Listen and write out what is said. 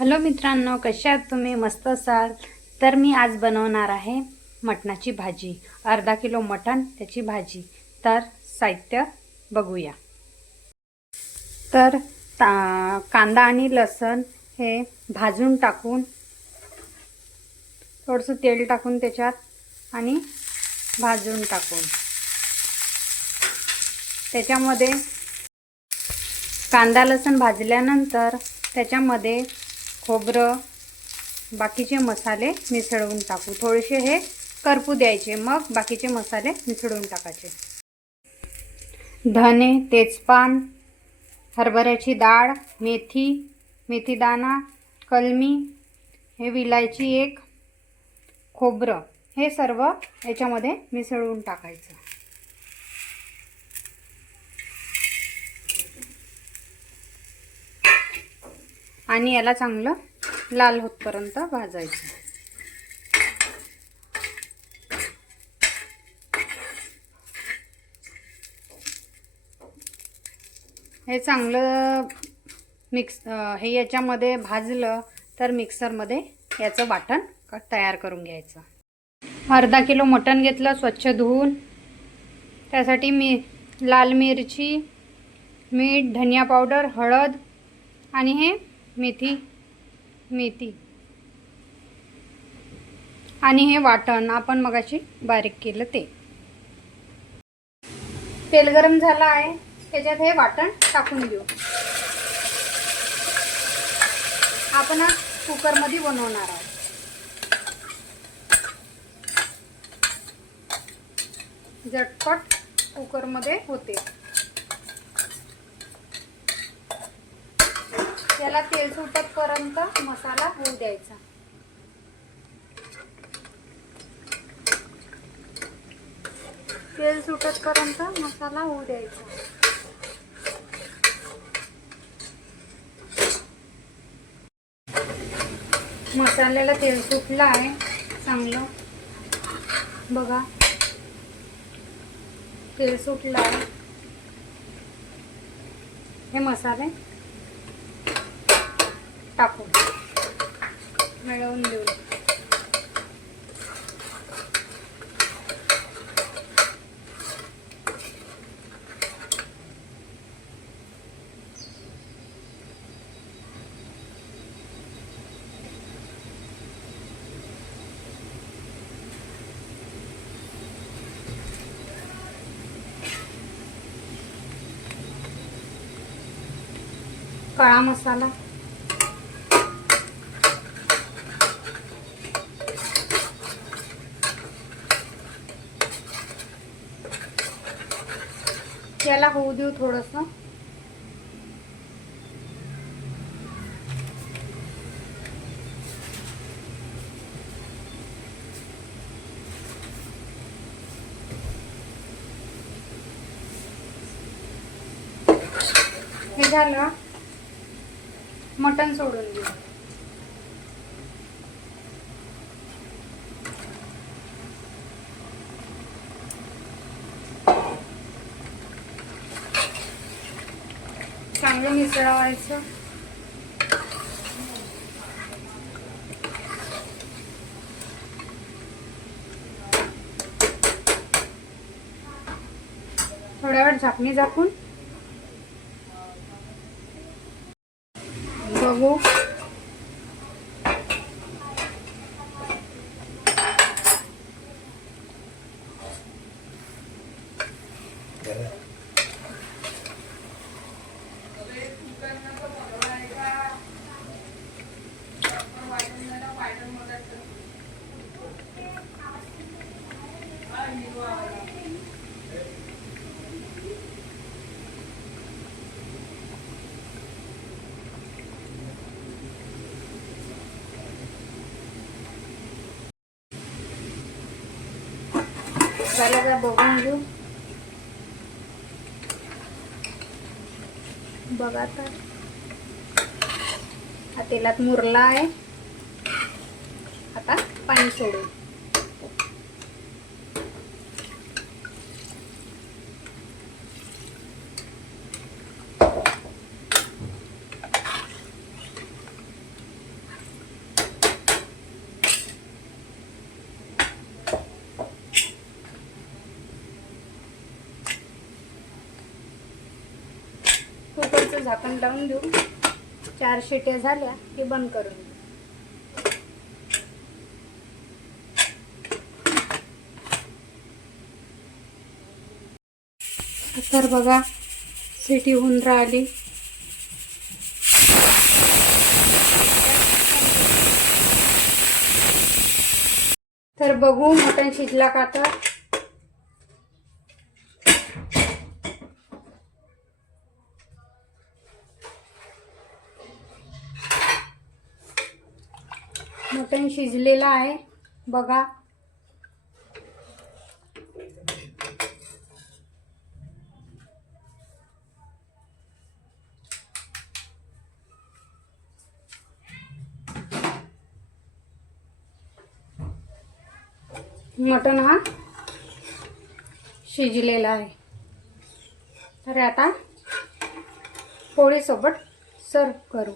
Hello मित्रांनो कशा आहात तुम्ही? मस्त असाल? तर मी आज बनवणार आहे मटणाची भाजी. अर्धा किलो मटण त्याची भाजी. तर साहित्य बघूया. तर ता कांदा आणि लसण हे भाजून टाकून थोडंसं तेल टाकून त्याच्यात आणि भाजून टाकून. त्याच्यामध्ये कांदा लसण भाजल्यानंतर त्याच्यामध्ये खोबरं बाकीचे मसाले मिसळून टाकू. थोडेसे हे करपू द्यायचे. मग बाकीचे मसाले मिसळून टाकायचे. धने तेजपान हरभऱ्याची डाळ मेथी मेथीदाणा कलमी हे विलायची एक खोबरं हे सर्व याच्यामध्ये मिसळून टाकायचं. आणि याला चांगलं लाल होतपर्यंत भाजायचं. हे चांगलं मिक्स हे याच्यामध्ये भाजलं तर मिक्सरमध्ये याचं वाटण तयार करून घ्यायचं. अर्धा किलो मटण घेतलं स्वच्छ धुवून. त्यासाठी मी लाल मिरची मीठ धनिया पावडर हळद आणि हे मेथी मेथी. आणि हे वाटण आपण मगाशी बारीक केलं ते. तेल गरम झालं आहे त्याच्यात हे वाटण टाकून घेऊ. आपण आज कुकरमध्ये बनवणार आहोत. झटपट कुकरमध्ये होते. त्याला तेल सुटतपर्यंत मसाला होऊ द्यायचा. तेल सुटतपर्यंत मसाला होऊ द्यायचा. मसाल्याला तेल सुटलं आहे चांगलं. बघा. तेल सुटलं आहे. हे मसाले टाकू. मिळवून देऊ. काळा मसाला. त्याला होऊ देऊ थोडस. हे झालं. मटण सोडून देऊ. चांगलं मिसळवायचं थोड्या वेळ झाकणी झाकून बघू झालं का बघून घेऊ? बघा तर हा तेलात मुरला आहे. आता पाणी सोडू कुकरचं झाकण लावून देऊ. चार शिट्या झाल्या की बंद करून देऊ. तर बघा सिटी होऊन राहिली. तर बघू मटण शिजला का तर? मटण शिजलेलं आहे. बघा. मटण हा शिजलेला आहे. तर आता पोळीसोबत सर्व करू.